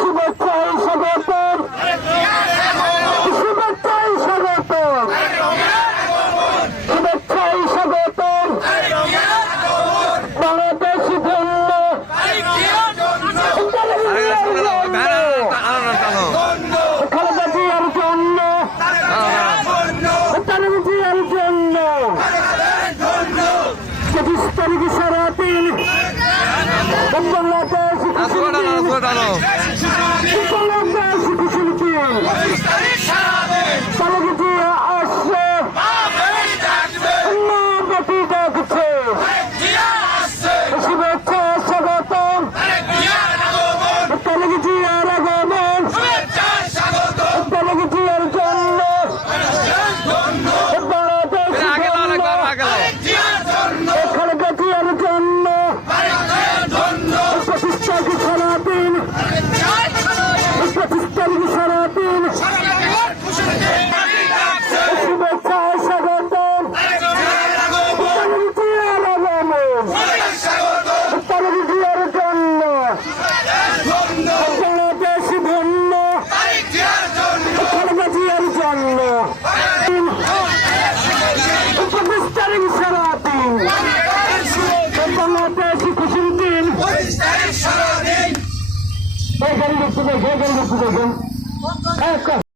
শুভেচ্ছায় স্বাগতম, শুভেচ্ছায় স্বাগতম, শুভেচ্ছায় স্বাগতম। বাংলাদেশ ধন্য, খালেদা জিয়ার জন্য, তারেক জিয়ার জন্য ২৫ তারিখ সারাদিন বাংলাদেশ শুভেচ্ছা স্বাগতম, তারেক জিয়ার আগমন, তারেক জিয়ার জন্য বাংলাদেশ খালেদা জিয়ার জন্য ২৫ তারিখ সারাদিন, ২৫ তারিখ সারাদিন শুভেচ্ছা স্বাগতম, তারেক জিয়ার আগমন, তারেক জিয়ার জন্য বাংলাদেশ ধন্য, খালেদা জিয়ার জন্য ২৫ তারিখ সারাদিন বাংলাদেশ খুশির দিন।